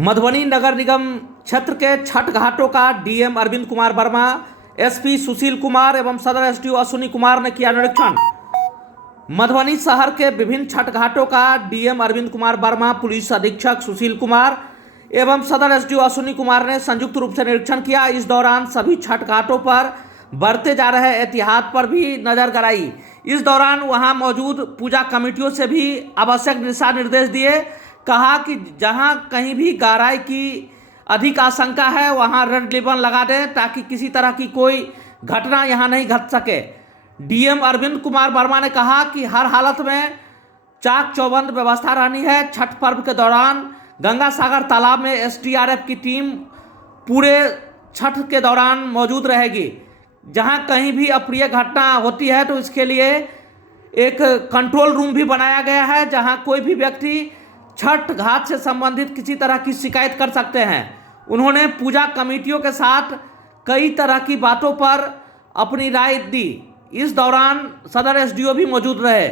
मधुबनी नगर निगम क्षेत्र के छठ घाटों का डीएम अरविंद कुमार वर्मा, एसपी सुशील कुमार एवं सदर एसडीओ अश्विनी कुमार ने किया निरीक्षण। मधुबनी शहर के विभिन्न छठ घाटों का डीएम अरविंद कुमार वर्मा, पुलिस अधीक्षक सुशील कुमार एवं सदर एसडीओ अश्विनी कुमार ने संयुक्त रूप से निरीक्षण किया। इस दौरान सभी छठ घाटों पर बरते जा रहे एहतियात पर भी नजर गड़ाई। इस दौरान वहां मौजूद पूजा कमेटियों से भी आवश्यक दिशा निर्देश दिए। कहा कि जहां कहीं भी गहराई की अधिक आशंका है वहां रेड रिबन लगा दें ताकि किसी तरह की कोई घटना यहां नहीं घट सके। डीएम अरविंद कुमार वर्मा ने कहा कि हर हालत में चाक चौबंद व्यवस्था रहनी है। छठ पर्व के दौरान गंगा सागर तालाब में एसडीआरएफ की टीम पूरे छठ के दौरान मौजूद रहेगी। जहां कहीं भी अप्रिय घटना होती है तो इसके लिए एक कंट्रोल रूम भी बनाया गया है, जहां कोई भी व्यक्ति छठ घाट से संबंधित किसी तरह की शिकायत कर सकते हैं। उन्होंने पूजा कमेटियों के साथ कई तरह की बातों पर अपनी राय दी। इस दौरान सदर एसडीओ भी मौजूद रहे।